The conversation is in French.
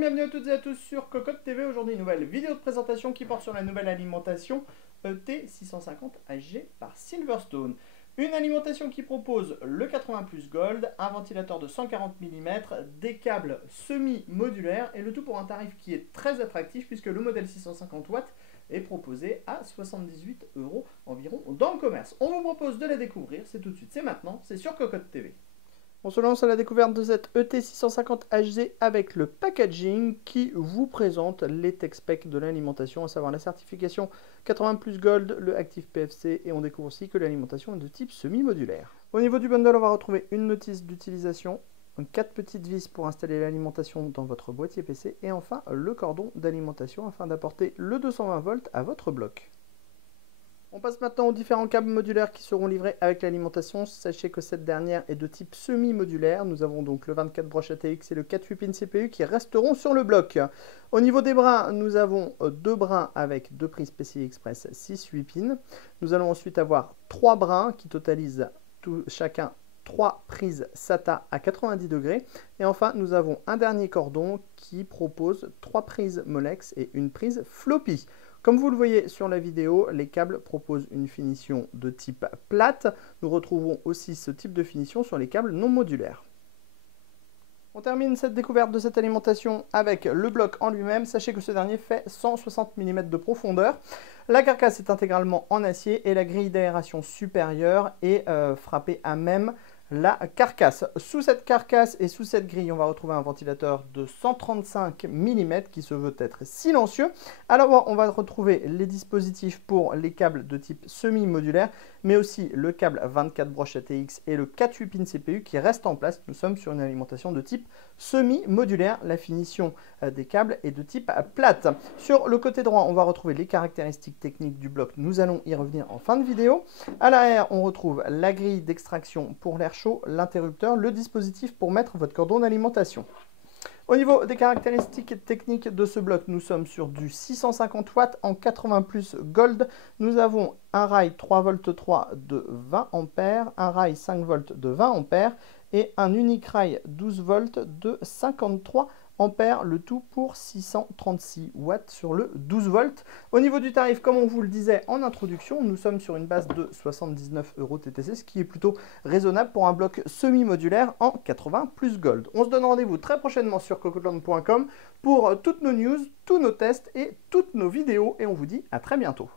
bienvenue à toutes et à tous sur Cocotte TV. Aujourd'hui, une nouvelle vidéo de présentation qui porte sur la nouvelle alimentation ET650HG par Silverstone. Une alimentation qui propose le 80 Plus Gold, un ventilateur de 140 mm, des câbles semi-modulaires et le tout pour un tarif qui est très attractif puisque le modèle 650 watts est proposé à 78 € environ dans le commerce. On vous propose de la découvrir, c'est tout de suite, c'est maintenant, c'est sur Cocotte TV. On se lance à la découverte de cette ET650HG avec le packaging qui vous présente les tech specs de l'alimentation, à savoir la certification 80 Plus Gold, le Active PFC, et on découvre aussi que l'alimentation est de type semi-modulaire. Au niveau du bundle, on va retrouver une notice d'utilisation, 4 petites vis pour installer l'alimentation dans votre boîtier PC, et enfin le cordon d'alimentation afin d'apporter le 220 volts à votre bloc. On passe maintenant aux différents câbles modulaires qui seront livrés avec l'alimentation. Sachez que cette dernière est de type semi-modulaire. Nous avons donc le 24 broches ATX et le 4 8 pins CPU qui resteront sur le bloc. Au niveau des brins, nous avons deux brins avec deux prises PCI Express 6-8 pins. Nous allons ensuite avoir 3 brins qui totalisent chacun 3 prises SATA à 90 degrés. Et enfin, nous avons un dernier cordon qui propose 3 prises Molex et une prise floppy. Comme vous le voyez sur la vidéo, les câbles proposent une finition de type plate. Nous retrouvons aussi ce type de finition sur les câbles non modulaires. On termine cette découverte de cette alimentation avec le bloc en lui-même. Sachez que ce dernier fait 160 mm de profondeur. La carcasse est intégralement en acier et la grille d'aération supérieure est frappée à même la carcasse. Sous cette carcasse et sous cette grille, on va retrouver un ventilateur de 135 mm qui se veut être silencieux. Alors, on va retrouver les dispositifs pour les câbles de type semi-modulaire, mais aussi le câble 24 broches ATX et le 4 8 pins CPU qui restent en place. Nous sommes sur une alimentation de type semi-modulaire. La finition des câbles est de type plate. Sur le côté droit, on va retrouver les caractéristiques techniques du bloc. Nous allons y revenir en fin de vidéo. À l'arrière, on retrouve la grille d'extraction pour l'air chaud, l'interrupteur, le dispositif pour mettre votre cordon d'alimentation. Au niveau des caractéristiques techniques de ce bloc, nous sommes sur du 650 watts en 80 Plus Gold. Nous avons un rail 3V3 de 20 ampères, un rail 5V de 20 ampères et un unique rail 12V de 53 ampères, le tout pour 636 watts sur le 12 volts. Au niveau du tarif, comme on vous le disait en introduction, nous sommes sur une base de 79 € TTC, ce qui est plutôt raisonnable pour un bloc semi-modulaire en 80 Plus Gold. On se donne rendez-vous très prochainement sur cocotland.com pour toutes nos news, tous nos tests et toutes nos vidéos, et on vous dit à très bientôt.